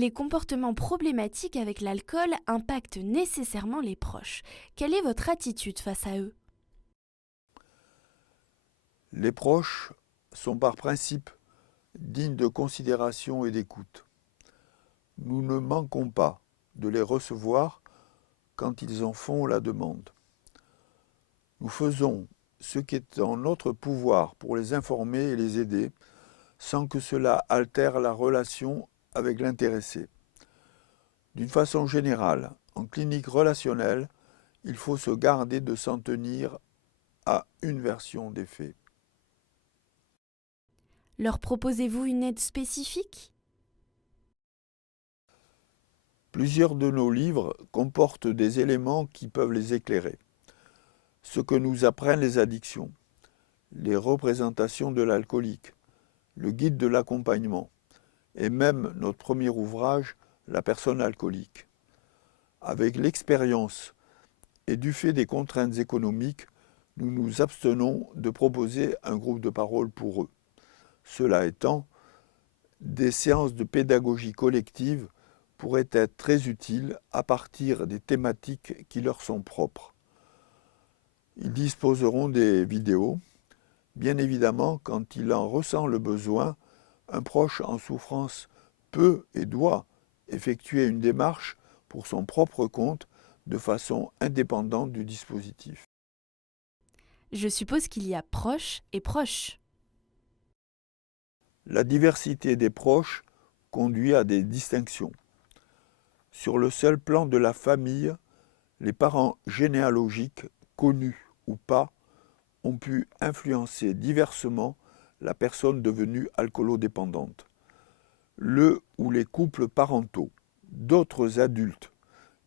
Les comportements problématiques avec l'alcool impactent nécessairement les proches. Quelle est votre attitude face à eux? Les proches sont par principe dignes de considération et d'écoute. Nous ne manquons pas de les recevoir quand ils en font la demande. Nous faisons ce qui est en notre pouvoir pour les informer et les aider sans que cela altère la relation avec l'intéressé. D'une façon générale, en clinique relationnelle, il faut se garder de s'en tenir à une version des faits. Leur proposez-vous une aide spécifique? Plusieurs de nos livres comportent des éléments qui peuvent les éclairer. Ce que nous apprennent les addictions, les représentations de l'alcoolique, le guide de l'accompagnement, et même notre premier ouvrage, La personne alcoolique. Avec l'expérience et du fait des contraintes économiques, nous nous abstenons de proposer un groupe de parole pour eux. Cela étant, des séances de pédagogie collective pourraient être très utiles à partir des thématiques qui leur sont propres. Ils disposeront des vidéos. Bien évidemment, quand il en ressent le besoin, un proche en souffrance peut et doit effectuer une démarche pour son propre compte de façon indépendante du dispositif. Je suppose qu'il y a proche et proche. La diversité des proches conduit à des distinctions. Sur le seul plan de la famille, les parents généalogiques, connus ou pas, ont pu influencer diversement la personne devenue alcoolodépendante. Le ou les couples parentaux, d'autres adultes,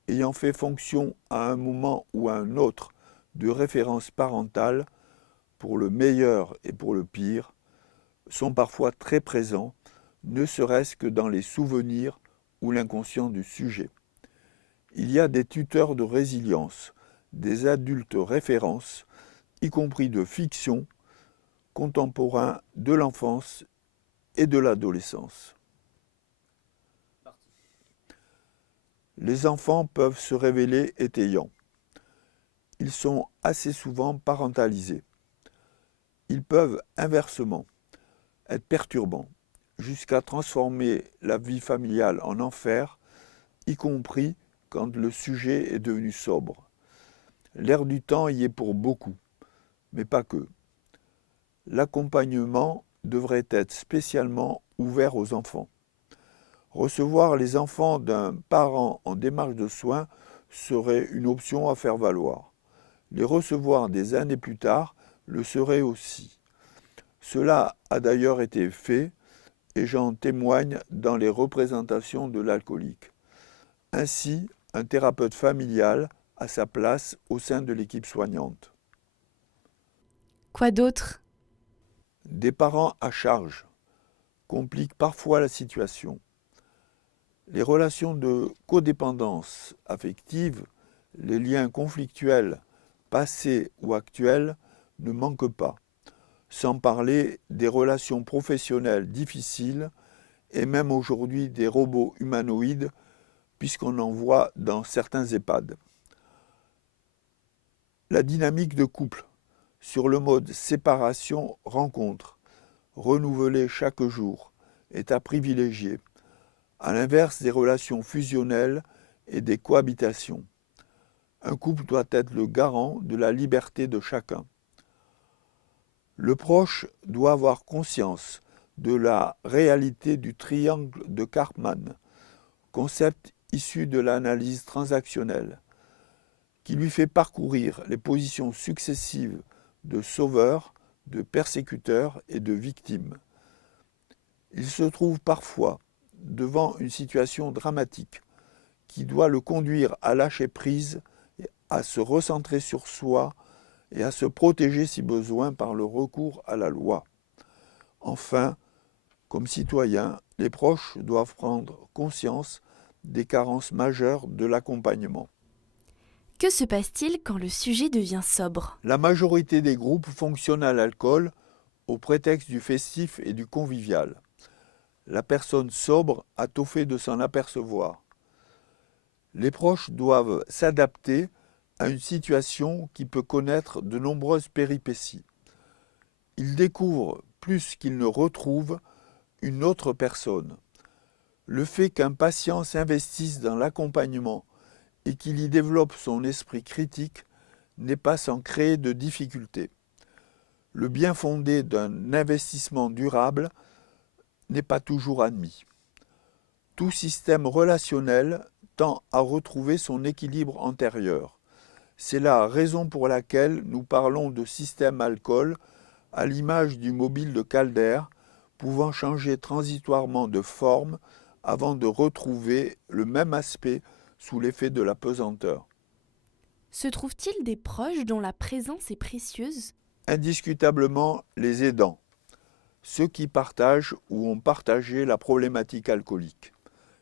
ayant fait fonction à un moment ou à un autre de référence parentale, pour le meilleur et pour le pire, sont parfois très présents, ne serait-ce que dans les souvenirs ou l'inconscient du sujet. Il y a des tuteurs de résilience, des adultes références, y compris de fiction, contemporains de l'enfance et de l'adolescence. Les enfants peuvent se révéler étayants. Ils sont assez souvent parentalisés. Ils peuvent inversement être perturbants, jusqu'à transformer la vie familiale en enfer, y compris quand le sujet est devenu sobre. L'air du temps y est pour beaucoup, mais pas que. L'accompagnement devrait être spécialement ouvert aux enfants. Recevoir les enfants d'un parent en démarche de soins serait une option à faire valoir. Les recevoir des années plus tard le serait aussi. Cela a d'ailleurs été fait et j'en témoigne dans les représentations de l'alcoolique. Ainsi, un thérapeute familial a sa place au sein de l'équipe soignante. Quoi d'autre? Des parents à charge compliquent parfois la situation. Les relations de codépendance affective, les liens conflictuels, passés ou actuels, ne manquent pas, sans parler des relations professionnelles difficiles et même aujourd'hui des robots humanoïdes, puisqu'on en voit dans certains EHPAD. La dynamique de couple, sur le mode séparation-rencontre, renouvelée chaque jour, est à privilégier, à l'inverse des relations fusionnelles et des cohabitations. Un couple doit être le garant de la liberté de chacun. Le proche doit avoir conscience de la réalité du triangle de Karpman, concept issu de l'analyse transactionnelle, qui lui fait parcourir les positions successives de sauveur, de persécuteur et de victime. Il se trouve parfois devant une situation dramatique qui doit le conduire à lâcher prise, à se recentrer sur soi et à se protéger si besoin par le recours à la loi. Enfin, comme citoyens, les proches doivent prendre conscience des carences majeures de l'accompagnement. Que se passe-t-il quand le sujet devient sobre? La majorité des groupes fonctionnent à l'alcool au prétexte du festif et du convivial. La personne sobre a tôt fait de s'en apercevoir. Les proches doivent s'adapter à une situation qui peut connaître de nombreuses péripéties. Ils découvrent plus qu'ils ne retrouvent une autre personne. Le fait qu'un patient s'investisse dans l'accompagnement et qu'il y développe son esprit critique n'est pas sans créer de difficultés. Le bien fondé d'un investissement durable n'est pas toujours admis. Tout système relationnel tend à retrouver son équilibre antérieur. C'est la raison pour laquelle nous parlons de système alcool à l'image du mobile de Calder, pouvant changer transitoirement de forme avant de retrouver le même aspect sous l'effet de la pesanteur. Se trouve-t-il des proches dont la présence est précieuse? Indiscutablement les aidants, ceux qui partagent ou ont partagé la problématique alcoolique,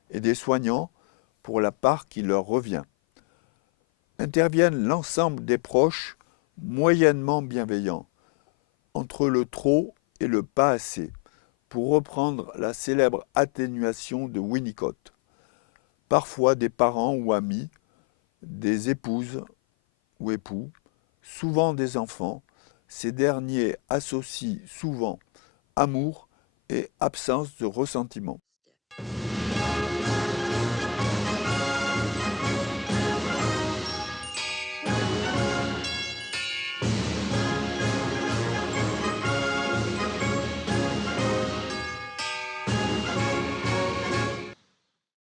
et des soignants pour la part qui leur revient. Interviennent l'ensemble des proches moyennement bienveillants, entre le trop et le pas assez, pour reprendre la célèbre atténuation de Winnicott. Parfois des parents ou amis, des épouses ou époux, souvent des enfants, ces derniers associent souvent amour et absence de ressentiment.